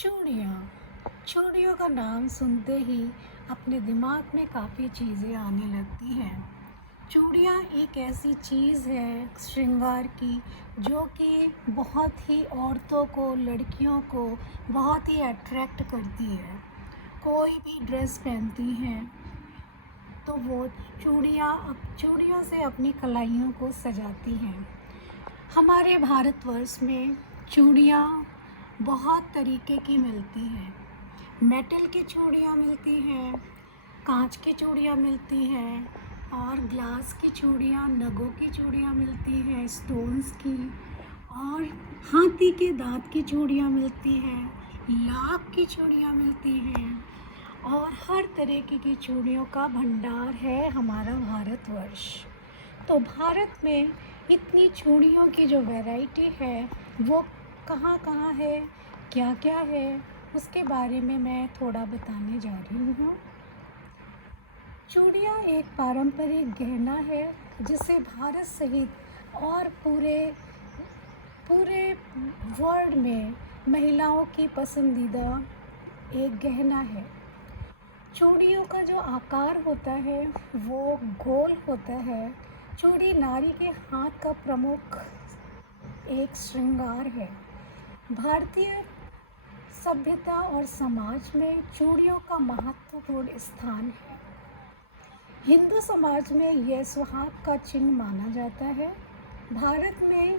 चूड़ियाँ। चूड़ियों का नाम सुनते ही अपने दिमाग में काफ़ी चीज़ें आने लगती हैं। चूड़ियाँ एक ऐसी चीज़ है श्रृंगार की जो कि बहुत ही औरतों को, लड़कियों को बहुत ही अट्रैक्ट करती है। कोई भी ड्रेस पहनती हैं तो वो चूड़ियों से अपनी कलाइयों को सजाती हैं। हमारे भारतवर्ष में चूड़ियाँ बहुत तरीके की मिलती हैं। मेटल की चूड़ियाँ मिलती हैं, कांच की चूड़ियाँ मिलती हैं और ग्लास की चूड़ियाँ, नगों की चूड़ियाँ मिलती हैं, स्टोन्स की, और हाथी के दांत की चूड़ियाँ मिलती हैं, लाख की चूड़ियाँ मिलती हैं और हर तरीके की चूड़ियों का भंडार है हमारा भारतवर्ष। तो भारत में इतनी चूड़ियों की जो वैरायटी है वो कहाँ कहाँ है, क्या क्या है, उसके बारे में मैं थोड़ा बताने जा रही हूँ। चूड़ियाँ एक पारंपरिक गहना है जिसे भारत सहित और पूरे पूरे वर्ल्ड में महिलाओं की पसंदीदा एक गहना है। चूड़ियों का जो आकार होता है वो गोल होता है। चूड़ी नारी के हाथ का प्रमुख एक श्रृंगार है। भारतीय सभ्यता और समाज में चूड़ियों का महत्वपूर्ण स्थान है। हिंदू समाज में यह सुहाग का चिन्ह माना जाता है। भारत में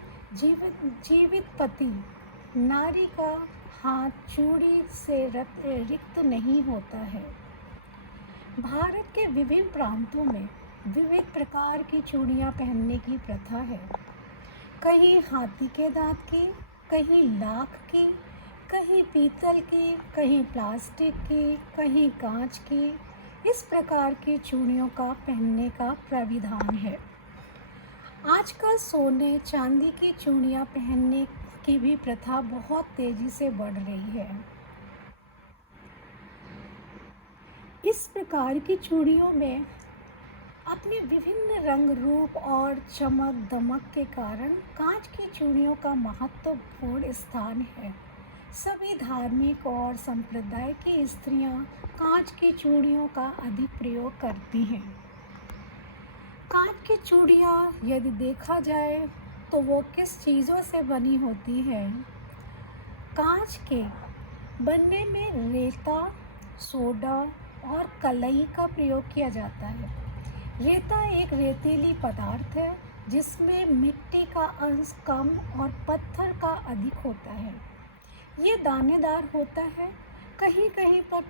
जीवित पति नारी का हाथ चूड़ी से रिक्त नहीं होता है। भारत के विभिन्न प्रांतों में विविध प्रकार की चूड़ियाँ पहनने की प्रथा है। कहीं हाथी के दांत की, कहीं लाख की, कहीं पीतल की, कहीं प्लास्टिक की, कहीं कांच की। इस प्रकार की चूड़ियों का पहनने का प्राविधान है। आजकल सोने चांदी की चूड़ियाँ पहनने की भी प्रथा बहुत तेज़ी से बढ़ रही है। इस प्रकार की चूड़ियों में अपने विभिन्न रंग रूप और चमक दमक के कारण कांच की चूड़ियों का महत्वपूर्ण स्थान है। सभी धार्मिक और संप्रदाय की स्त्रियां कांच की चूड़ियों का अधिक प्रयोग करती हैं। कांच की चूड़ियां यदि देखा जाए तो वो किस चीज़ों से बनी होती है? कांच के बनने में रेता, सोडा और कलई का प्रयोग किया जाता है। रेता एक रेतीली पदार्थ है जिसमें मिट्टी का अंश कम और पत्थर का अधिक होता है। ये दानेदार होता है। कहीं कहीं पर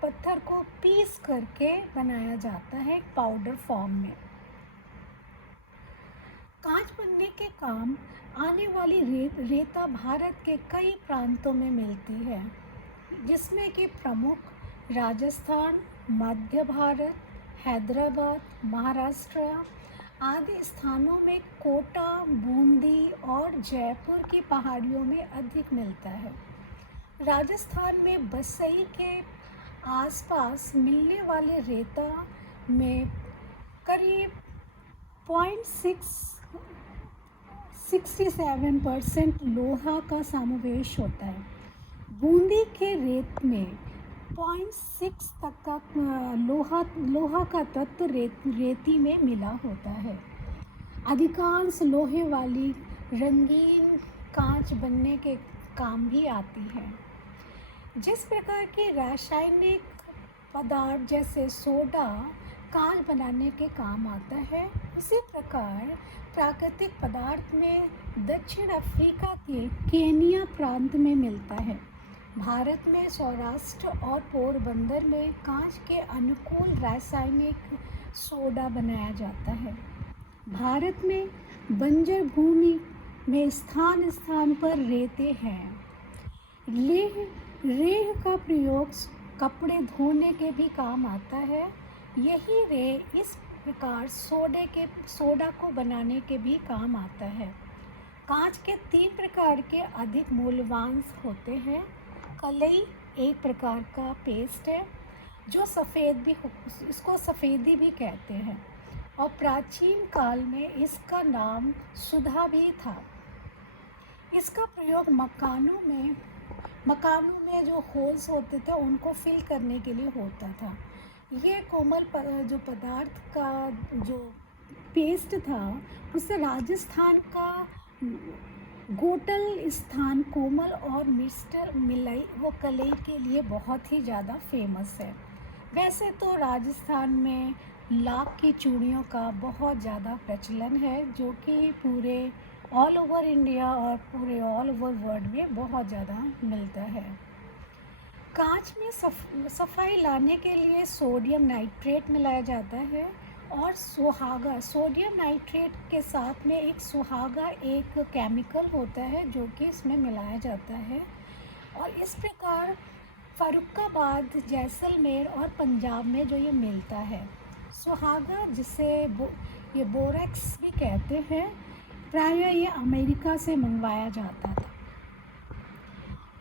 पत्थर को पीस करके बनाया जाता है पाउडर फॉर्म में। कांच बनने के काम आने वाली रेता भारत के कई प्रांतों में मिलती है, जिसमें कि प्रमुख राजस्थान, मध्य भारत, हैदराबाद, महाराष्ट्र आदि स्थानों में कोटा, बूंदी और जयपुर की पहाड़ियों में अधिक मिलता है। राजस्थान में बसई के आसपास मिलने वाले रेता में करीब 0.67% लोहा का समावेश होता है। बूंदी के रेत में 0.6 तक का लोहा का तत्व रेती में मिला होता है। अधिकांश लोहे वाली रंगीन कांच बनने के काम भी आती है। जिस प्रकार के रासायनिक पदार्थ जैसे सोडा कांच बनाने के काम आता है, उसी प्रकार प्राकृतिक पदार्थ में दक्षिण अफ्रीका के केनिया प्रांत में मिलता है। भारत में सौराष्ट्र और पोरबंदर में कांच के अनुकूल रासायनिक सोडा बनाया जाता है। भारत में बंजर भूमि में स्थान स्थान पर रेते हैं। रेह का प्रयोग कपड़े धोने के भी काम आता है। यही रेह इस प्रकार सोडा को बनाने के भी काम आता है। कांच के 3 प्रकार के अधिक मूल्यवान होते हैं। कलई एक प्रकार का पेस्ट है जो इसको सफ़ेदी भी कहते हैं और प्राचीन काल में इसका नाम सुधा भी था। इसका प्रयोग मकानों में मकानों में जो होल्स होते थे उनको फिल करने के लिए होता था। ये जो पदार्थ का जो पेस्ट था, उससे राजस्थान का गोटल स्थान कोमल और मिस्टर मिलाई वो कलई के लिए बहुत ही ज़्यादा फेमस है। वैसे तो राजस्थान में लाख की चूड़ियों का बहुत ज़्यादा प्रचलन है, जो कि पूरे ऑल ओवर इंडिया और पूरे ऑल ओवर वर्ल्ड में बहुत ज़्यादा मिलता है। कांच में सफाई लाने के लिए सोडियम नाइट्रेट मिलाया जाता है और सुहागा, सोडियम नाइट्रेट के साथ में एक केमिकल होता है जो कि इसमें मिलाया जाता है। और इस प्रकार फर्रुखाबाद, जैसलमेर और पंजाब में जो ये मिलता है, सुहागा जिसे ये बोरेक्स भी कहते हैं, प्रायः ये अमेरिका से मंगवाया जाता था।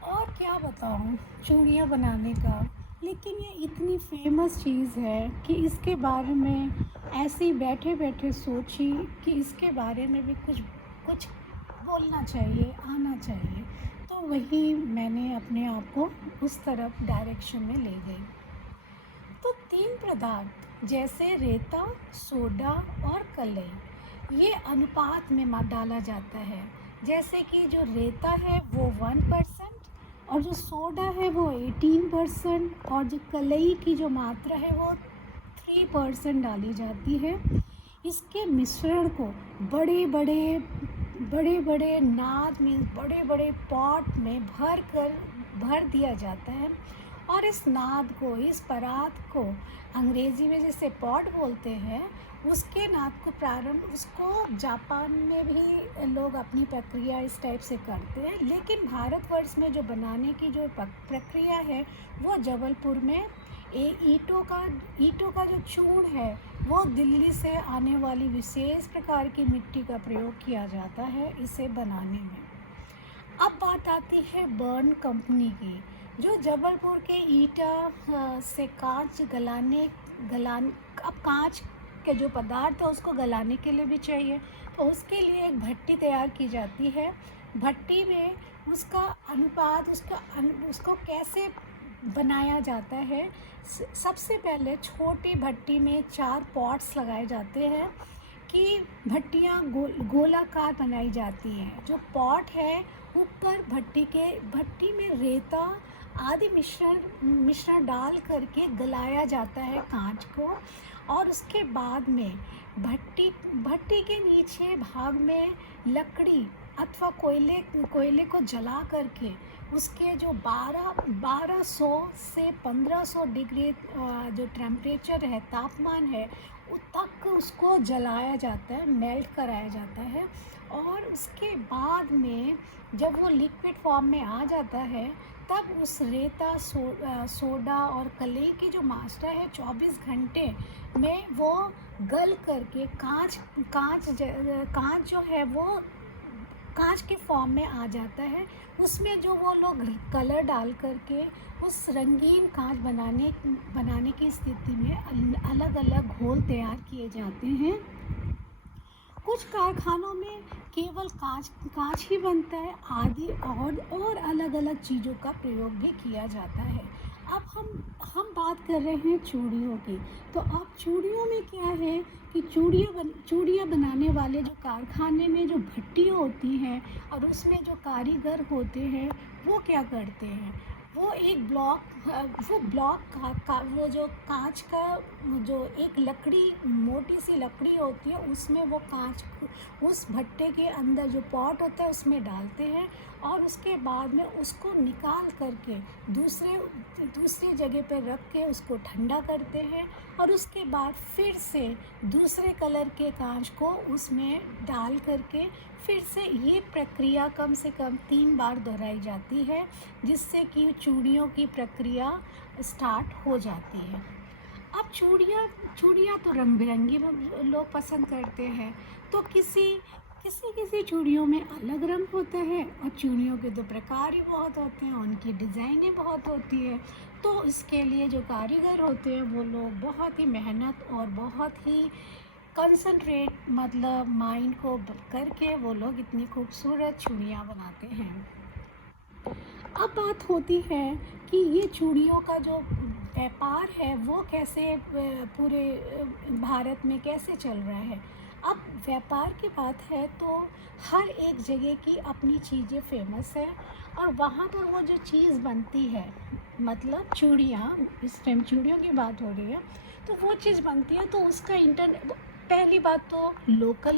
और क्या बताऊं चूड़ियाँ बनाने का, लेकिन ये इतनी फेमस चीज़ है कि इसके बारे में ऐसे ही बैठे बैठे सोची कि इसके बारे में भी कुछ कुछ बोलना चाहिए, आना चाहिए, तो वही मैंने अपने आप को उस तरफ डायरेक्शन में ले गई। तो 3 पदार्थ जैसे रेता, सोडा और कलई, ये अनुपात में डाला जाता है। जैसे कि जो रेता है वो 1% और जो सोडा है वो 18% और जो कलई की जो मात्रा है वो 3% डाली जाती है। इसके मिश्रण को बड़े बड़े नाद में, बड़े बड़े पॉट में भर दिया जाता है और इस नाद को, इस परात को अंग्रेज़ी में जिसे पॉट बोलते हैं, उसके नाद को उसको जापान में भी लोग अपनी प्रक्रिया इस टाइप से करते हैं। लेकिन भारतवर्ष में जो बनाने की जो प्रक्रिया है वो जबलपुर में ईंटों का जो चूर्ण है वो दिल्ली से आने वाली विशेष प्रकार की मिट्टी का प्रयोग किया जाता है इसे बनाने में। अब बात आती है बर्न कंपनी की, जो जबलपुर के ईंटा से कांच अब कांच के जो पदार्थ है उसको गलाने के लिए भी चाहिए, तो उसके लिए एक भट्टी तैयार की जाती है। भट्टी में उसका अनुपात, उसको कैसे बनाया जाता है, सबसे पहले छोटी भट्टी में 4 पॉट्स लगाए जाते हैं कि भट्टियाँ गोलाकार बनाई जाती हैं। जो पॉट है ऊपर भट्टी में रेता आदि मिश्रण डाल करके गलाया जाता है कांच को, और उसके बाद में भट्टी के नीचे भाग में लकड़ी अथवा कोयले को जला करके उसके जो 1200 से 1500 डिग्री जो टेम्परेचर है, तापमान है, तक उसको जलाया जाता है, मेल्ट कराया जाता है। और उसके बाद में जब वो लिक्विड फॉर्म में आ जाता है तब उस रेता, सोडा और कलई की जो मात्रा है 24 घंटे में वो गल करके कांच जो है वो कांच के फॉर्म में आ जाता है। उसमें जो वो लोग कलर डाल करके उस रंगीन कांच बनाने की स्थिति में अलग अलग घोल तैयार किए जाते हैं। कुछ कारखानों में केवल कांच ही बनता है, आदि और अलग अलग चीज़ों का प्रयोग भी किया जाता है। अब हम बात कर रहे हैं चूड़ियों की, तो अब चूड़ियों में क्या है कि चूड़ियाँ बनाने वाले जो कारखाने में जो भट्टी होती हैं और उसमें जो कारीगर होते हैं वो क्या करते हैं, वो एक वो जो कांच का जो एक मोटी सी लकड़ी होती है उसमें वो कांच उस भट्टे के अंदर जो पॉट होता है उसमें डालते हैं और उसके बाद में उसको निकाल करके दूसरी जगह पे रख के उसको ठंडा करते हैं और उसके बाद फिर से दूसरे कलर के कांच को उसमें डाल करके फिर से ये प्रक्रिया कम से कम 3 बार दोहराई जाती है, जिससे कि चूड़ियों की प्रक्रिया स्टार्ट हो जाती है। अब चूड़ियाँ तो रंग बिरंगी लोग पसंद करते हैं, तो किसी चूड़ियों में अलग रंग होता है और चूड़ियों के तो प्रकार ही बहुत होते हैं, उनकी डिज़ाइनें बहुत होती है। तो इसके लिए जो कारीगर होते हैं वो लोग बहुत ही मेहनत और बहुत ही कंसंट्रेट, मतलब माइंड को करके वो लोग इतनी खूबसूरत चूड़ियाँ बनाते हैं। अब बात होती है कि ये चूड़ियों का जो व्यापार है वो कैसे पूरे भारत में कैसे चल रहा है। अब व्यापार की बात है तो हर एक जगह की अपनी चीज़ें फेमस है, और वहाँ पर वो जो चीज़ बनती है, मतलब चूड़ियाँ, इस टाइम चूड़ियों की बात हो रही है, तो वो चीज़ बनती है तो उसका पहली बात तो लोकल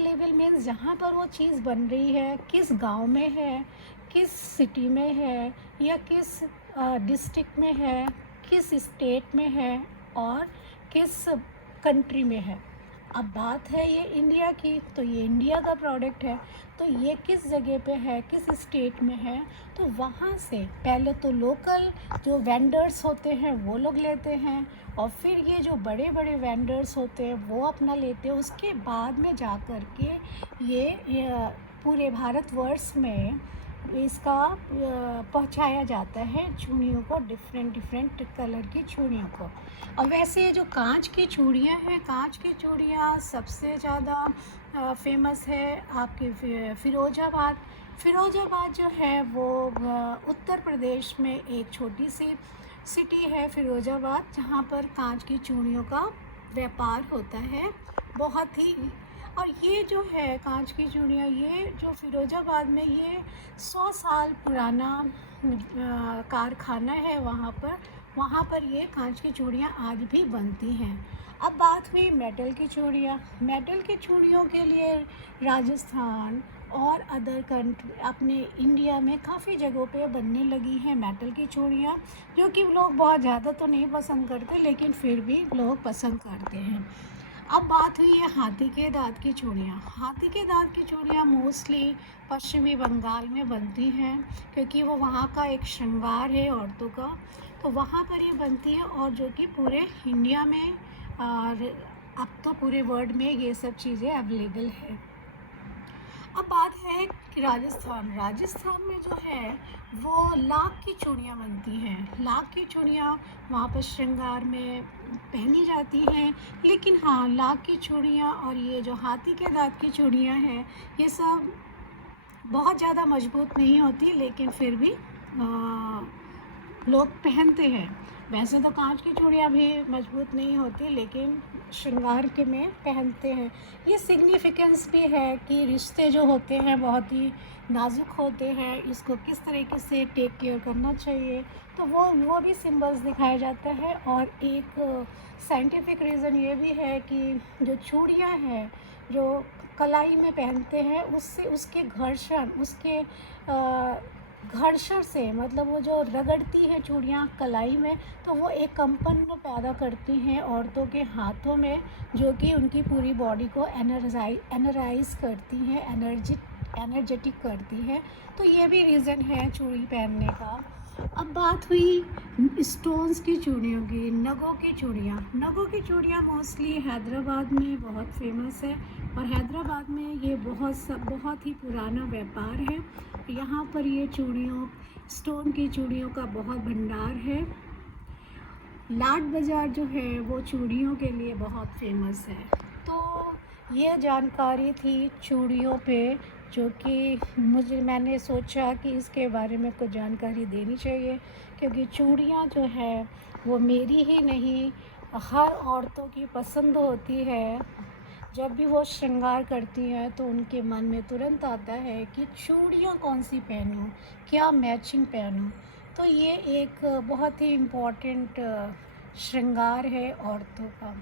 लेवल मीन्स जहाँ पर वो चीज़ बन रही है, किस गांव में है, किस सिटी में है, या किस डिस्ट्रिक्ट में है, किस स्टेट में है, और किस कंट्री में है। अब बात है ये इंडिया की, तो ये इंडिया का प्रोडक्ट है, तो ये किस जगह पे है, किस स्टेट में है, तो वहाँ से पहले तो लोकल जो वेंडर्स होते हैं वो लोग लेते हैं, और फिर ये जो बड़े बड़े वेंडर्स होते हैं वो अपना लेते हैं। उसके बाद में जा कर के ये पूरे भारतवर्ष में इसका पहुंचाया जाता है चूड़ियों को, डिफरेंट डिफरेंट कलर की चूड़ियों को। और वैसे जो कांच की चूड़ियाँ हैं, कांच की चूड़ियाँ सबसे ज़्यादा फेमस है आपकी फ़िरोज़ाबाद जो है वो उत्तर प्रदेश में एक छोटी सी सिटी है फ़िरोज़ाबाद, जहाँ पर कांच की चूड़ियों का व्यापार होता है बहुत ही। और ये जो है कांच की चूड़ियाँ, ये जो फ़िरोज़ाबाद में ये 100 साल पुराना कारखाना है वहाँ पर ये कांच की चूड़ियाँ आज भी बनती हैं। अब बात हुई मेटल की चूड़ियों के लिए राजस्थान और अदर कंट्री अपने इंडिया में काफ़ी जगहों पे बनने लगी हैं मेटल की चूड़ियाँ, जो कि लोग बहुत ज़्यादा तो नहीं पसंद करते, लेकिन फिर भी लोग पसंद करते हैं। अब बात हुई है हाथी के दाँत की चूड़ियाँ मोस्टली पश्चिमी बंगाल में बनती हैं, क्योंकि वो वहाँ का एक श्रृंगार है औरतों का, तो वहाँ पर ये बनती है, और जो कि पूरे इंडिया में और अब तो पूरे वर्ल्ड में ये सब चीज़ें अवेलेबल है। अब बात है कि राजस्थान में जो है वो लाख की चूड़ियाँ बनती हैं। लाख की चूड़ियाँ वहाँ पर श्रृंगार में पहनी जाती हैं, लेकिन हाँ, लाख की चूड़ियाँ और ये जो हाथी के दाँत की चूड़ियाँ हैं, ये सब बहुत ज़्यादा मजबूत नहीं होती, लेकिन फिर भी लोग पहनते हैं। वैसे तो कांच की चूड़ियाँ भी मजबूत नहीं होती, लेकिन श्रृंगार के में पहनते हैं। ये सिग्निफिकेंस भी है कि रिश्ते जो होते हैं बहुत ही नाजुक होते हैं, इसको किस तरीके से टेक केयर करना चाहिए, तो वो भी सिंबल्स दिखाया जाता है। और एक साइंटिफिक रीज़न ये भी है कि जो चूड़ियाँ हैं जो कलाई में पहनते हैं, उससे उसके घर्षण से, मतलब वो जो रगड़ती हैं चूड़ियाँ कलाई में, तो वो एक कंपन पैदा करती हैं औरतों के हाथों में, जो कि उनकी पूरी बॉडी को एनर्जाइज करती हैं, एनर्जेटिक करती हैं। तो ये भी रीज़न है चूड़ी पहनने का। अब बात हुई स्टोन्स की चूड़ियों की, नगों की चूड़ियाँ मोस्टली हैदराबाद में बहुत फेमस है, और हैदराबाद में ये बहुत ही पुराना व्यापार है। यहाँ पर ये स्टोन की चूड़ियों का बहुत भंडार है। लाड बाज़ार जो है वो चूड़ियों के लिए बहुत फेमस है। तो ये जानकारी थी चूड़ियों पे, जो कि मैंने सोचा कि इसके बारे में कुछ जानकारी देनी चाहिए, क्योंकि चूड़ियाँ जो है वो मेरी ही नहीं, हर औरतों की पसंद होती है। जब भी वो श्रृंगार करती हैं तो उनके मन में तुरंत आता है कि चूड़ियाँ कौन सी पहनूं, क्या मैचिंग पहनूं। तो ये एक बहुत ही इम्पोर्टेंट श्रृंगार है औरतों का।